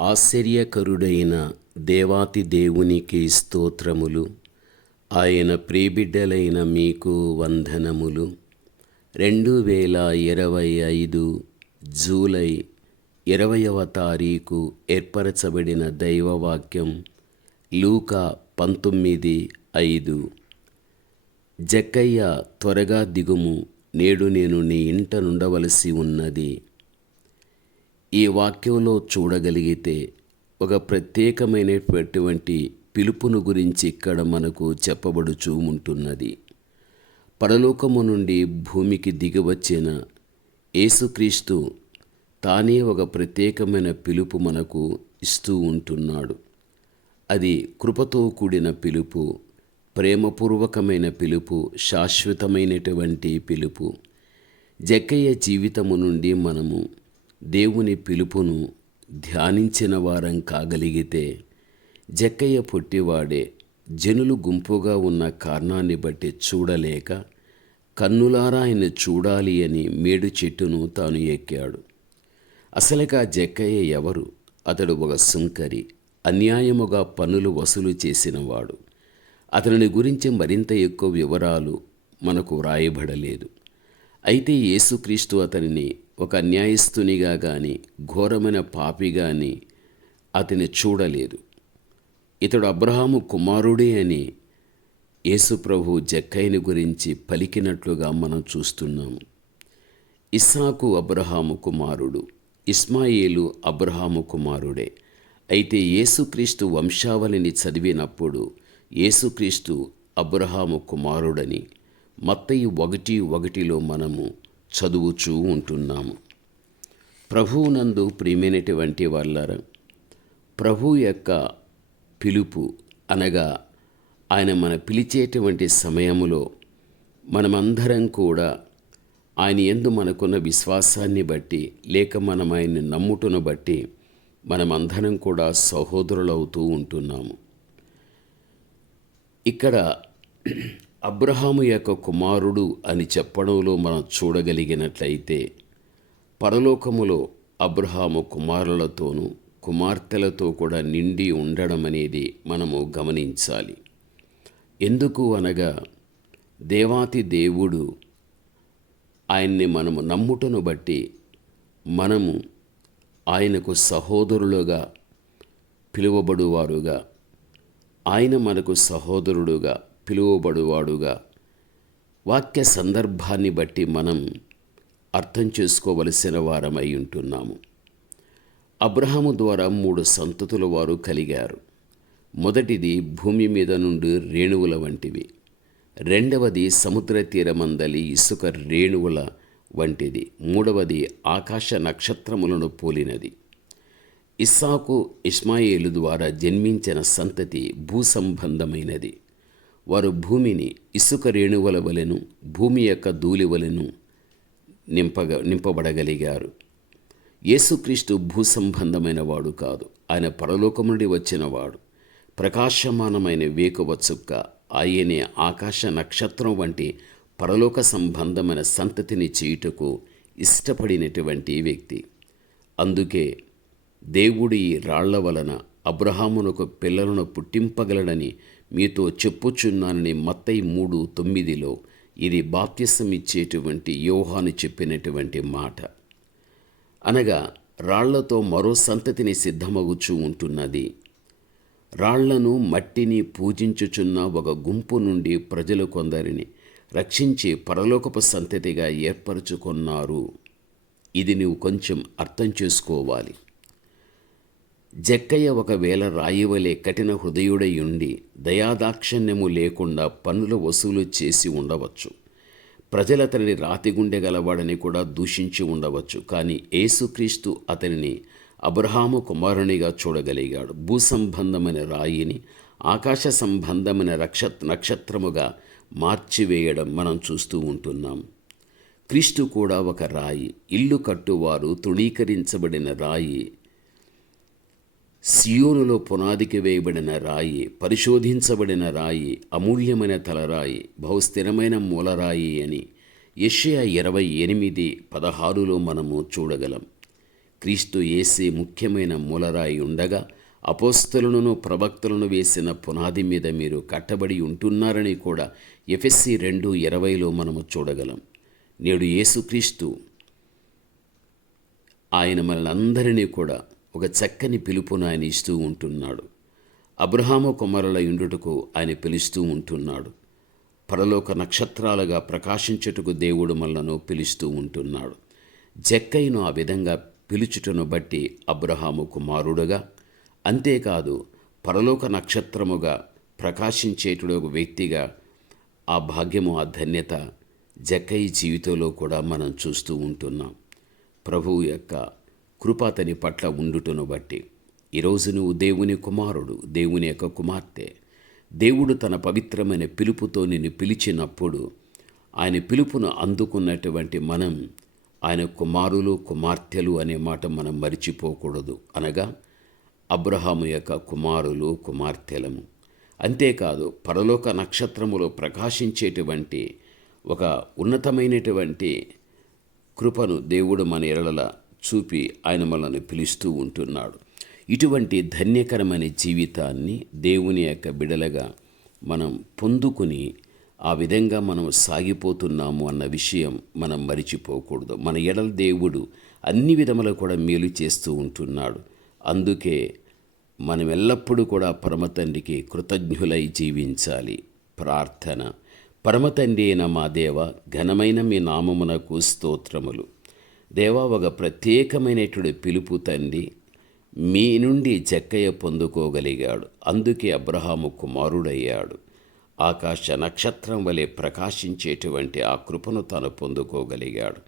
ఆశ్చర్యకరుడైన దేవాతి దేవునికి స్తోత్రములు. ఆయన ప్రీబిడ్డలైన మీకు వందనములు. రెండు వేల ఇరవై ఐదు జూలై ఇరవయవ తారీఖు ఏర్పరచబడిన దైవవాక్యం లూకా పంతొమ్మిది ఐదు. జక్కయ్య త్వరగా దిగుము నేడు నేను నీ ఇంట నుండవలసి ఉన్నది. ఈ వాక్యంలో చూడగలిగితే ఒక ప్రత్యేకమైనటువంటి పిలుపును గురించి ఇక్కడ మనకు చెప్పబడుచూ ఉంటున్నది. పరలోకము నుండి భూమికి దిగివచ్చిన యేసుక్రీస్తు తానే ఒక ప్రత్యేకమైన పిలుపు మనకు ఇస్తూ ఉంటున్నాడు. అది కృపతో కూడిన పిలుపు ప్రేమపూర్వకమైన పిలుపు శాశ్వతమైనటువంటి పిలుపు. జక్కయ్య జీవితము నుండి మనము దేవుని పిలుపును ధ్యానించిన వారం కాగలిగితే జక్కయ్య పొట్టివాడే జనులు గుంపుగా ఉన్న కారణాన్ని బట్టి చూడలేక కన్నులారా ఆయన చూడాలి అని మేడు చెట్టును తాను ఎక్కాడు. అసలుగా జక్కయ్య ఎవరు? అతడు ఒక సుంకరి అన్యాయముగా పన్నులు వసూలు చేసినవాడు. అతనిని గురించి మరింత ఎక్కువ వివరాలు మనకు వ్రాయబడలేదు అయితే యేసుక్రీస్తు అతనిని ఒక న్యాయస్థునిగా కానీ ఘోరమైన పాపి కానీ అతని చూడలేదు. ఇతడు అబ్రహాము కుమారుడే అని యేసుప్రభు జక్కయ్యని గురించి పలికినట్లుగా మనం చూస్తున్నాము ఇస్సాకు అబ్రహాము కుమారుడు ఇస్మాయిలు అబ్రహాము కుమారుడే. అయితే యేసుక్రీస్తు వంశావళిని చదివినప్పుడు యేసుక్రీస్తు అబ్రహాము కుమారుడని మత్తయి ఒకటి ఒకటిలో మనము చదువుచూ ఉంటున్నాము. ప్రభువునందు ప్రియమైనటువంటి వాళ్ళారా ప్రభు యొక్క పిలుపు అనగా ఆయన మన పిలిచేటువంటి సమయములో మనమందరం కూడా ఆయన ఎందు మనకున్న విశ్వాసాన్ని బట్టి లేక మనం ఆయన్ని నమ్ముటను బట్టి మనమందరం కూడా సహోదరులవుతూ ఉంటున్నాము. ఇక్కడ అబ్రహాము యొక్క కుమారుడు అని చెప్పడంలో మనం చూడగలిగినట్లయితే పరలోకములో అబ్రహాము కుమారులతోనూ కుమార్తెలతో కూడా నిండి ఉండడం అనేది మనము గమనించాలి. ఎందుకు అనగా దేవాతి దేవుడు ఆయన్ని మనము నమ్ముటను బట్టి మనము ఆయనకు సహోదరులుగా పిలువబడువారుగా ఆయన మనకు సహోదరుడుగా పిలువబడువాడుగా. వాక్య సందర్భాన్ని బట్టి మనం అర్థం చేసుకోవలసిన వారమై ఉంటున్నాము. అబ్రహాము ద్వారా మూడు సంతతుల వారు కలిగారు. మొదటిది భూమి మీద నుండి రేణువుల వంటివి. రెండవది సముద్ర తీరమందలి ఇసుక రేణువుల వంటిది. మూడవది ఆకాశ నక్షత్రములను పోలినది. ఇస్సాకు ఇస్మాయిలు ద్వారా జన్మించిన సంతతి భూసంబంధమైనది. వారు భూమిని ఇసుక రేణువుల వలెను భూమి యొక్క ధూళి వలెను నింపగ నింపబడగలిగారు. యేసుక్రీస్తు భూసంబంధమైన వాడు కాదు. ఆయన పరలోకం నుండి వచ్చినవాడు ప్రకాశమానమైన వేకువచుక్క ఆయనే ఆకాశ నక్షత్రం వంటి పరలోక సంబంధమైన సంతతిని చేయుటకు ఇష్టపడినటువంటి వ్యక్తి. అందుకే దేవుడి ఈ రాళ్ళ వలన అబ్రహామునకు పిల్లలను పుట్టింపగలడని మీతో చెప్పుచున్నానని మత్తయి మూడు తొమ్మిదిలో. ఇది బాప్త్యసం ఇచ్చేటువంటి యోహాను చెప్పినటువంటి మాట. అనగా రాళ్ళతో మరో సంతతిని సిద్ధమగుచూ ఉంటున్నది. రాళ్ళను మట్టిని పూజించుచున్న ఒక గుంపు నుండి ప్రజలు కొందరిని రక్షించి పరలోకపు సంతతిగా ఏర్పరచుకున్నారు. ఇది నువ్వు కొంచెం అర్థం చేసుకోవాలి. జక్కయ్య ఒకవేళ రాయివలే కఠిన హృదయుడయుండి ఉండి లేకుండా పన్నుల వసూలు చేసి ఉండవచ్చు. ప్రజలు అతనిని రాతిగుండె గలవాడని కూడా దూషించి ఉండవచ్చు. కానీ యేసుక్రీస్తు అతనిని అబ్రహాము కుమారునిగా చూడగలిగాడు. భూసంబంధమైన రాయిని ఆకాశ సంబంధమైన రక్ష నక్షత్రముగా మార్చివేయడం మనం చూస్తూ ఉంటున్నాం. క్రీస్తు కూడా ఒక రాయి. ఇల్లు కట్టువారు తృణీకరించబడిన రాయి సియోనులో పునాదికి వేయబడిన రాయి పరిశోధించబడిన రాయి అమూల్యమైన తలరాయి బహుస్థిరమైన మూలరాయి అని యెషయా ఇరవై ఎనిమిది పదహారులో మనము చూడగలం. క్రీస్తు ఏసే ముఖ్యమైన మూలరాయి ఉండగా అపోస్తలను ప్రవక్తలను వేసిన పునాది మీద మీరు కట్టబడి ఉంటున్నారని కూడా ఎఫ్ఎస్సి రెండు ఇరవైలో మనము చూడగలం. నేడు యేసుక్రీస్తు ఆయన మనందరినీ కూడా ఒక చక్కని పిలుపును ఆయన ఇస్తూ ఉంటున్నాడు. అబ్రహాము కుమారుల ఇండుటకు ఆయన పిలుస్తూ ఉంటున్నాడు. పరలోక నక్షత్రాలుగా ప్రకాశించుటకు దేవుడు మనలను పిలుస్తూ ఉంటున్నాడు. జక్కయ్యను ఆ విధంగా పిలుచుటను బట్టి అబ్రహాము కుమారుడుగా అంతేకాదు పరలోక నక్షత్రముగా ప్రకాశించేటుడు ఒక వ్యక్తిగా ఆ భాగ్యము ఆ ధన్యత జక్కయ్య జీవితంలో కూడా మనం చూస్తూ ఉంటున్నాం. ప్రభువు యొక్క కృప అతని పట్ల ఉండుటను బట్టి. ఈరోజు నువ్వు దేవుని కుమారుడు దేవుని యొక్క కుమార్తె. దేవుడు తన పవిత్రమైన పిలుపుతో నిన్ను పిలిచినప్పుడు ఆయన పిలుపును అందుకున్నటువంటి మనం ఆయన కుమారులు కుమార్తెలు అనే మాట మనం మరిచిపోకూడదు. అనగా అబ్రహాము యొక్క కుమారులు కుమార్తెలము అంతేకాదు పరలోక నక్షత్రములో ప్రకాశించేటువంటి ఒక ఉన్నతమైనటువంటి కృపను దేవుడు మన ఎడల చూపి ఆయన మనల్ని పిలుస్తూ ఉంటున్నాడు. ఇటువంటి ధన్యకరమైన జీవితాన్ని దేవుని యొక్క బిడలగా మనం పొందుకుని ఆ విధంగా మనం సాగిపోతున్నాము అన్న విషయం మనం మరిచిపోకూడదు. మన ఎడల దేవుడు అన్ని విధములు కూడా మేలు చేస్తూ ఉంటున్నాడు. అందుకే మనం ఎల్లప్పుడూ కూడా పరమతండ్రికి కృతజ్ఞులై జీవించాలి. ప్రార్థన. పరమతండ్రి అయిన మా దేవ ఘనమైన మీ నామమునకు స్తోత్రములు. దేవా ఒక ప్రత్యేకమైనటువంటి పిలుపు తండ్రి మీ నుండి జక్కయ్య పొందుకోగలిగాడు. అందుకే అబ్రహాము కుమారుడయ్యాడు. ఆకాశ నక్షత్రం వలె ప్రకాశించేటువంటి ఆ కృపను తాను పొందుకోగలిగాడు.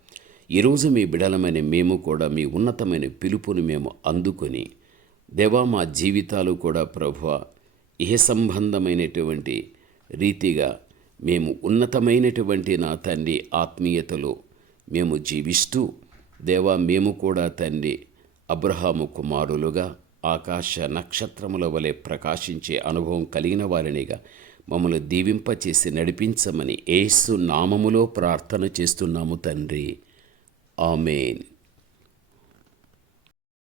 ఈరోజు మీ బిడలమైన మేము కూడా మీ ఉన్నతమైన పిలుపుని మేము అందుకొని దేవా మా జీవితాలు కూడా ప్రభు ఇహ సంబంధమైనటువంటి రీతిగా మేము ఉన్నతమైనటువంటి నా తండ్రి ఆత్మీయతలో మేము జీవిస్తూ దేవా మేము కూడా తండ్రి అబ్రహాము కుమారులుగా ఆకాశ నక్షత్రముల వలె ప్రకాశించే అనుభవం కలిగిన వారినిగా మమ్మల్ని దీవింపచేసి నడిపించమని ఏసు నామములో ప్రార్థన చేస్తున్నాము తండ్రి. ఆమెన్.